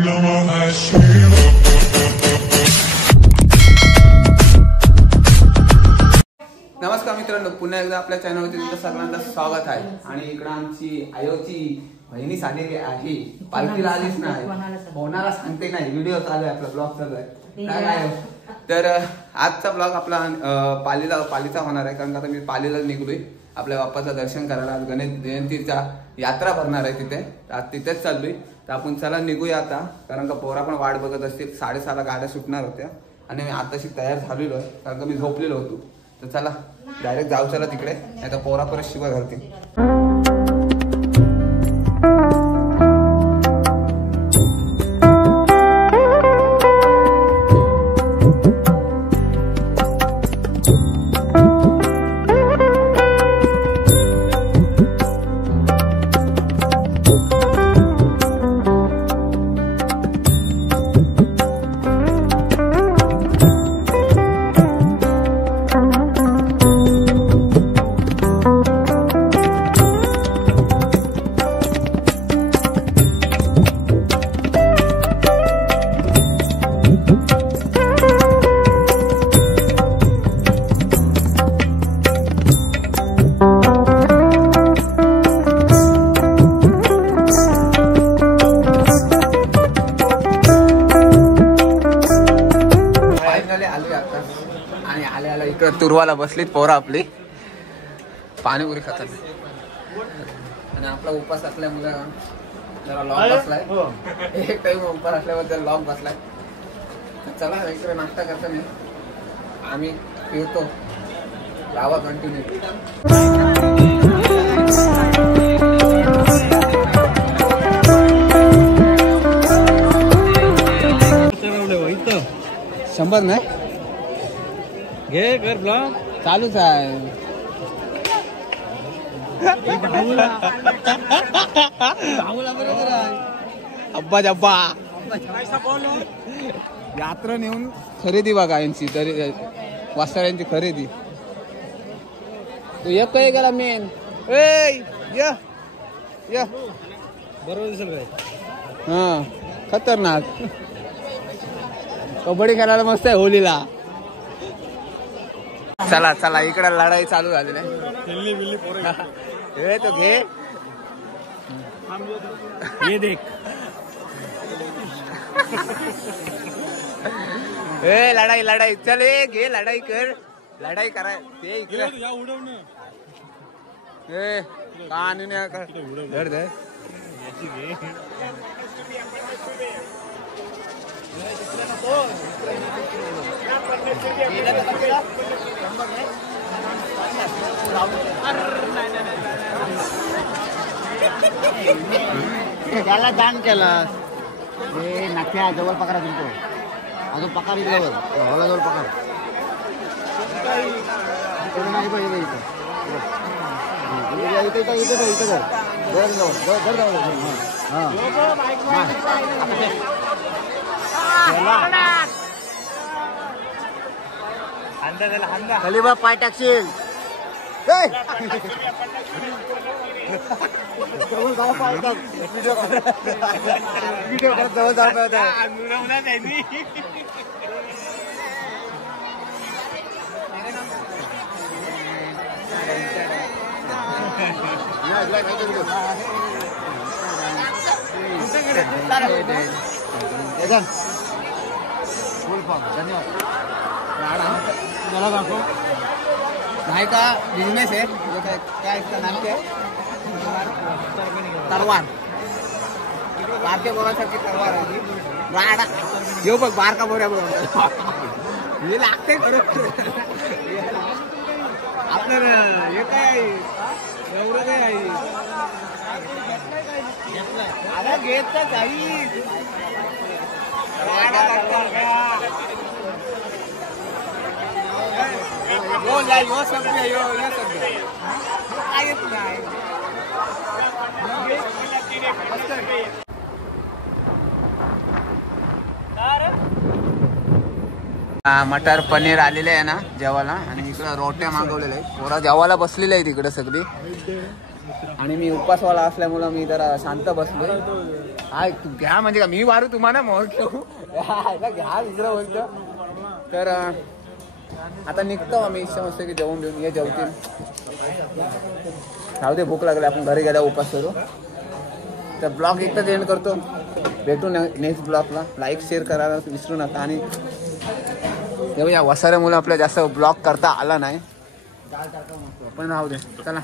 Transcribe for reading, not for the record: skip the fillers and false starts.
नमस्कार मित्रांनो, पुन्हा एकदा आपल्या चॅनलवरती तुमचं सगळ्यांचं स्वागत आहे. आणि इकडं आमची आयोची बहिणी आलेली आहे. पालखीला आलीच नाही, कोणाला सांगते नाही. व्हिडिओ चालू आहे, आपला ब्लॉग चालू आहे. काय तर आजचा ब्लॉग आपला पालीचा होणार आहे. कारण का मी पालीला निघलोय आपल्या बाप्पाचं दर्शन करायला. आज गणेश जयंतीचा यात्रा भरणार आहे तिथे. आज तिथेच चाललोय. तर आपण चला निघूया आता, कारण का पोरा पण वाट बघत असतील. 6:30 गाड्या सुटणार होत्या आणि मी आताशी तयार झालेलो आहे, कारण का मी झोपलेलो होतो. तर चला डायरेक्ट जाऊ चला तिकडे, नाही तर पोरा परत शिवा घालतील. आणि आल्या इकडे तुरवाला बसलीत पोरा आपली पाणीपुरी खातात. आणि आपला उपास असल्यामुळे जरा लॉंग बसलाय. एक टाइम उपास असल्यामुळे जरा लॉंग बसलाय. चला इकडे नाश्ता करता नाही, आम्ही फिरतो. लावा कंटिन्यू. शंभर नाही घे घर ब्लॉग चालूच आहे. अब्बा जब्बा यात्रा नेऊन खरेदी बघा यांची, तरी वस्त्रांची खरेदी. तू एक काय करा मेन या बरोबर दिसेल काय. हा खतरनाक कबड्डी खेळायला मस्त आहे होलीला. चला चला इकडे लढाई चालू झाली नाही. तो घे ये देख. ए लढाई लढाई चल ए घे लढाई कर. लढाई करा ते इकडे ए कान धर धर. त्याला दान केला हे नाक्या जवळ पकडा तुमको. अजून पकार इकडे हॉला जवळ पकार नाही पाहिजे इथं इथं इथं इथं इथं खाली बा पाय टाकशील. व्हिडिओ करत जवळ जाऊ होता. धन्यवाद. नाही का बिझनेस आहे काय नाम काय तरवार. बारके बोलासाठी तरवार आहे राडा. येऊ बघ बारका बोऱ्या बघ हे लागते आपलं हे काय एवढं काय आहे. अरे घेत काही यो ला यो सगळे यो हे सगळे काय नाही. मटर पनीर आलेले आहे ना जेवायला. आणि इकडं रोट्या मागवलेल्या आहेत. पोरा जेवायला बसलेले आहेत इकडे सगळी. आणि मी उपासवाला असल्यामुळं मी जरा शांत बसलोय. हा तू घ्या म्हणजे का मी मारू तुम्हाला मोर घेऊ घ्या दुसरं बोलतो. तर आता निघतो आम्ही मस्त की जेवून घेऊन ये जेवतील. राहू दे भूक लागली आपण घरी गेला उपास करू. तर ब्लॉग एकटाच एंड करतो. भेटू नेक्स्ट ब्लॉगला. लाईक शेअर करायला विसरू नका. आणि या वसाऱ्यामुळे आपल्याला जास्त ब्लॉग करता आला नाही पण राहू दे चला.